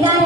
general